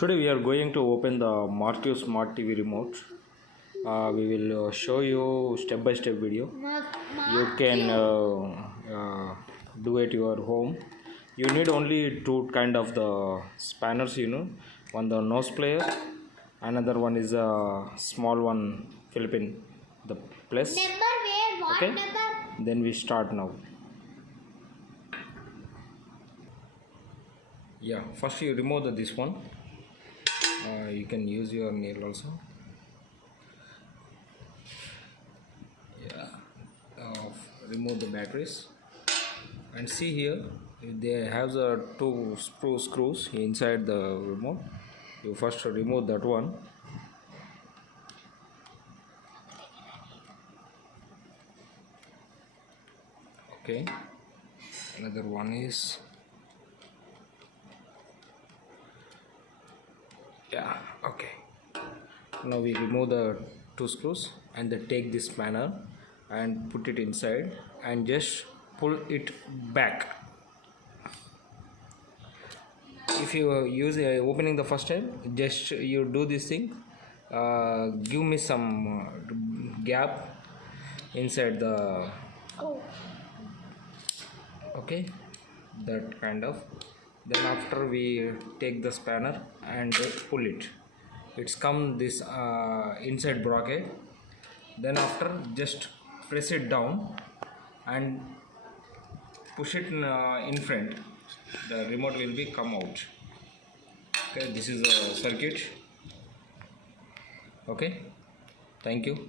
Today we are going to open the marq smart TV remote. We will show you step by step video. You can do it your home. You need only two kind of the spanners, one the nose player, another one is a small one Philippine the plus. Okay, then we start now. Yeah, first you remove this one. You can use your nail also. Yeah, remove the batteries and see here they have the two screws inside the remote. You first remove that one. Okay, another one is okay. Now we remove the two screws and then take this spanner and put it inside and just pull it back. If you use opening the first time, just you do this thing, give me some gap inside the okay, that kind of. Then after we take the spanner and pull it, it's come this inside bracket. Then after just press it down and push it in front, the remote will be come out. Okay, this is a circuit. Okay, thank you.